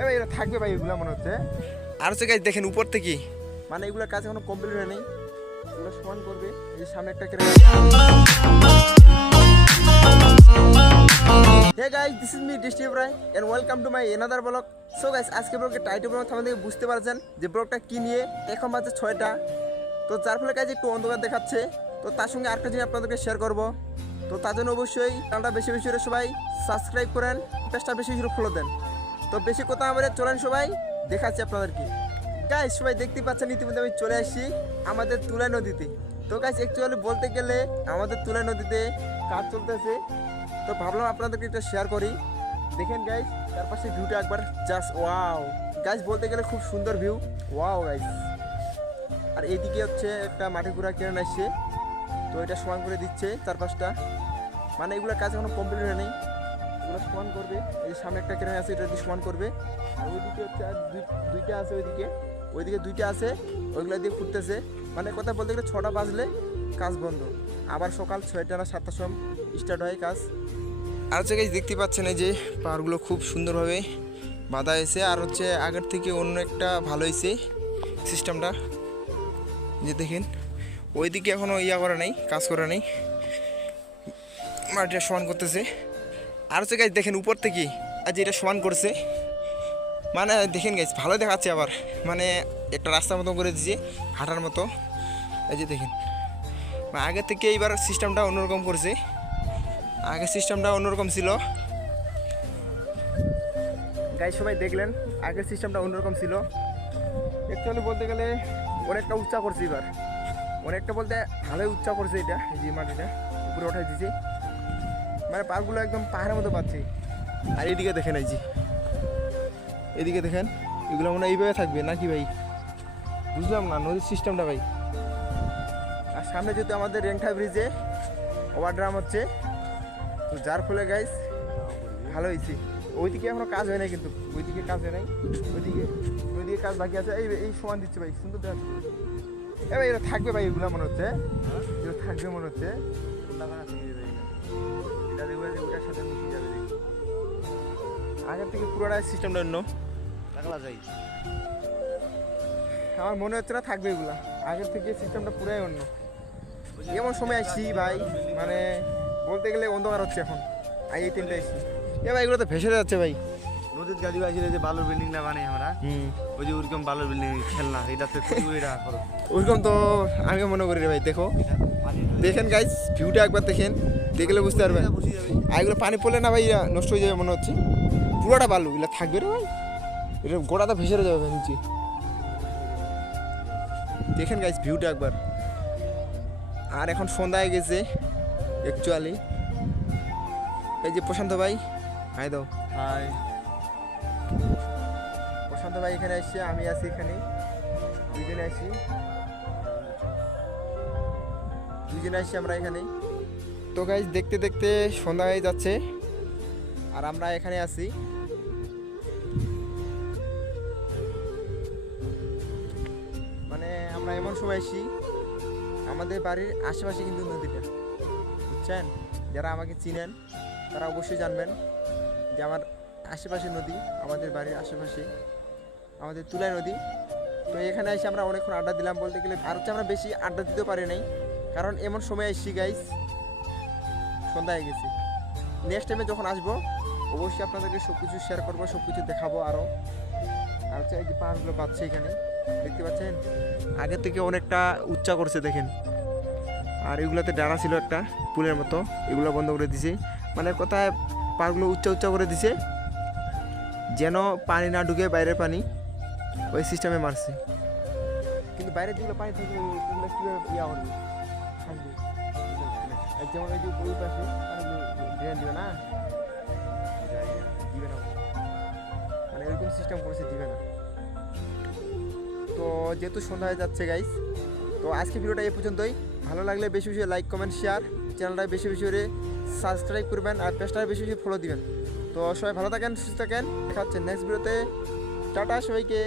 এবার এটা থাকবে ভাই এগুলো মনে হচ্ছে। আর হচ্ছে গাইজ দেখেন উপর থেকে। মানে এগুলোর কাজ এখনও কমপ্লিট হয়নি। এগুলো সমান করবে। এই যে সামনে একটা কেটে hey guys this is me ডিস্ট্রি ব্রাই and welcome to my another blog so guys আজকে ব্লগের টাইটেল ব্লগ থেকে বুঝতে পারছেন যে ব্লগটা কি নিয়ে এখন বাজে ছয়টা। তো যার ফলে কাজ একটু অন্ধকার দেখাচ্ছে। তো তার সঙ্গে আরেকটা জিনিস আপনাদেরকে শেয়ার করব। তো তার জন্য অবশ্যই চ্যানেলটা বেশি বেশি করে সবাই সাবস্ক্রাইব করেন পেজটা বেশি বেশি করে ফলো দেন। তো বেশি কথা আমাদের চলেন সবাই, দেখাচ্ছি আপনাদেরকে। গাইস সবাই দেখতে পাচ্ছেন, ইতিমধ্যে আমি চলে আসছি আমাদের তুলা নদীতে। তো গাইস অ্যাকচুয়ালি বলতে গেলে আমাদের তুলা নদীতে কাজ চলতেছে। তো ভাবলাম আপনাদেরকে একটু শেয়ার করি। দেখেন গাইস চারপাশে ভিউটা একবার জাস্ট ওয়াও গাইস বলতে গেলে খুব সুন্দর ভিউ ওয়াও গাইস আর এইদিকে হচ্ছে একটা মাটি ঘোড়া কেনে আসছে। তো এটা সমান করে দিচ্ছে চারপাশটা। মানে এগুলোর কাজ এখনও কমপ্লিট হয়নি। এগুলো সমান করবে। এই সামনে একটা কেনে আছে, এটা দিয়ে সমান করবে। আর ওইদিকে হচ্ছে আর দুই- দুইটা আছে ওইদিকে। ওইদিকে দুইটা আছে, ওইগুলো দিয়ে ফুটতেছে। মানে কথা বলতে গেলে ছটা বাজলে কাজ বন্ধ। আবার সকাল ছয়টা না সাতটার সময় স্টার্ট হয় কাজ। আর হচ্ছে গাইজ দেখতে পাচ্ছেন এই যে পাহাড়গুলো খুব সুন্দরভাবে বাঁধা হয়েছে। আর হচ্ছে আগের থেকে অন্য একটা ভালো হয়েছে সিস্টেমটা যে দেখেন, ওইদিকে এখনও ইয়া করা নেই, কাজ করা নেই। মাটিটা সমান করতেছে। আর হচ্ছে গাইজ দেখেন উপর থেকে আজ এটা সমান করছে। মানে দেখেন গাইজ ভালো দেখাচ্ছে আবার। মানে একটা রাস্তার মতো করে দিয়েছে হাঁটার মতো। এই যে দেখেন। মানে আগের থেকে এইবার সিস্টেমটা অন্যরকম করছে। আগে সিস্টেমটা অন্যরকম ছিল। গাই সবাই দেখলেন, আগের সিস্টেমটা অন্যরকম ছিল। অ্যাকচুয়ালি বলতে গেলে অনেকটা উচ্চা করছে এবার। অনেকটা বলতে ভালোই উচ্চা করছে এটা যে মাটিটা। উপরে উঠাই দিয়েছে মানে পারগুলো একদম পাহাড়ের মতো পাচ্ছি। আর এদিকে দেখেন এই যে। এদিকে দেখেন, এগুলো মনে হয় এইভাবে থাকবে নাকি ভাই? বুঝলাম না, নদীর সিস্টেমটা ভাই। আর সামনে যেহেতু আমাদের রেংঠা ব্রিজে ওভার ড্রাম হচ্ছে, তো যার ফলে গাইস ভালো হয়েছে। ওইদিকে এখনও কাজ হয় নাই কিন্তু, ওইদিকে কাজ হয় নাই, ওইদিকে ওইদিকে কাজ বাকি আছে। এই এই সমান দিচ্ছে ভাই, সুন্দর দেখাচ্ছে। এ ভাই এটা থাকবে ভাই, এগুলো মনে হচ্ছে এটা থাকবে মনে হচ্ছে। এটা ওটার সাথে মিশে যাবে দেখি আগের থেকে পুরোটা সিস্টেমটা অন্য। যাই। আমার মনে হচ্ছে না থাকবে এগুলা। আগের থেকে সিস্টেমটা পুরাই অন্য। এমন সময় আসছি ভাই মানে বলতে গেলে অন্ধকার হচ্ছে এখন। আই এই তিনটা আসছি এ ভাই এগুলো তো ভেসে যাচ্ছে ভাই। নদীর গাড়ি বাসিলে যে বালুর বিল্ডিং না বানাই আমরা ওই যে ওরকম বালুর বিল্ডিং খেলনা এটা তো ওরকম তো আমিও মনে করি রে ভাই দেখো। দেখেন গাইজ ভিউটা একবার দেখেন। দেখলে বুঝতে পারবেন। আর এগুলো পানি পড়লে না ভাই নষ্ট হয়ে যাবে মনে হচ্ছে। পুরোটা বালু এগুলো থাকবে রে ভাই? এটা গোড়াটা ভেসে যাবে ভাই নিচে। দেখেন গাইজ ভিউটা একবার। আর এখন সন্ধ্যা হয়ে গেছে অ্যাকচুয়ালি এই যে প্রশান্ত ভাই হাই দাও। হাই প্রশান্ত ভাই এখানে আসছে আমি আছি এখানে। দুজনে আসি দুজনে আসছি আমরা এখানে। তো গাইজ দেখতে দেখতে সন্ধ্যা হয়ে যাচ্ছে। আর আমরা এখানে আছি। মানে আমরা এমন সময় আসি, আমাদের বাড়ির আশেপাশে কিন্তু নদীটা। বুঝছেন? যারা আমাকে চিনেন, তারা অবশ্যই জানবেন যে আমার আশেপাশে নদী, আমাদের বাড়ির আশেপাশে, আমাদের তুলাই নদী। তো এখানে এসে আমরা অনেকক্ষণ আড্ডা দিলাম বলতে গেলে, আর হচ্ছে আমরা বেশি আড্ডা দিতে পারি নাই। কারণ এমন সময় এসছি গাইস সন্ধ্যা হয়ে গেছে নেক্সট টাইমে যখন আসব, অবশ্যই আপনাদেরকে সব কিছু শেয়ার করব সব কিছু দেখাবো আরও আর হচ্ছে এই যে পাহাড়গুলো পাচ্ছে এখানে, দেখতে পাচ্ছেন? আগের থেকে অনেকটা উচ্চা করছে, দেখেন। আর এগুলোতে ডানা ছিল একটা, পুলের মতো, এগুলো বন্ধ করে দিছে। মানে কোথায় পাহাড়গুলো উচ্চা উচ্চা করে দিছে, যেন পানি না ঢুকে বাইরের পানি ওই সিস্টেমে মারছে। কিন্তু বাইরের যেগুলো পানি থাকবে ইয়া আর যেমন ওই যে পাশে ড্রেন দিবে না? দিবে না মানে এরকম সিস্টেম করেছে, দিবে না। তো যেহেতু সন্ধ্যা হয়ে যাচ্ছে গাইস তো আজকে ভিডিওটা এই পর্যন্তই। ভালো লাগলে বেশি বেশি লাইক কমেন্ট শেয়ার চ্যানেলটা বেশি বেশি করে সাবস্ক্রাইব করবেন আর পেজটা বেশি বেশি ফলো দিবেন। তো সবাই ভালো থাকেন, সুস্থ থাকেন। দেখা হচ্ছে নেক্সট ভিডিওতে। টাটা সবাইকে।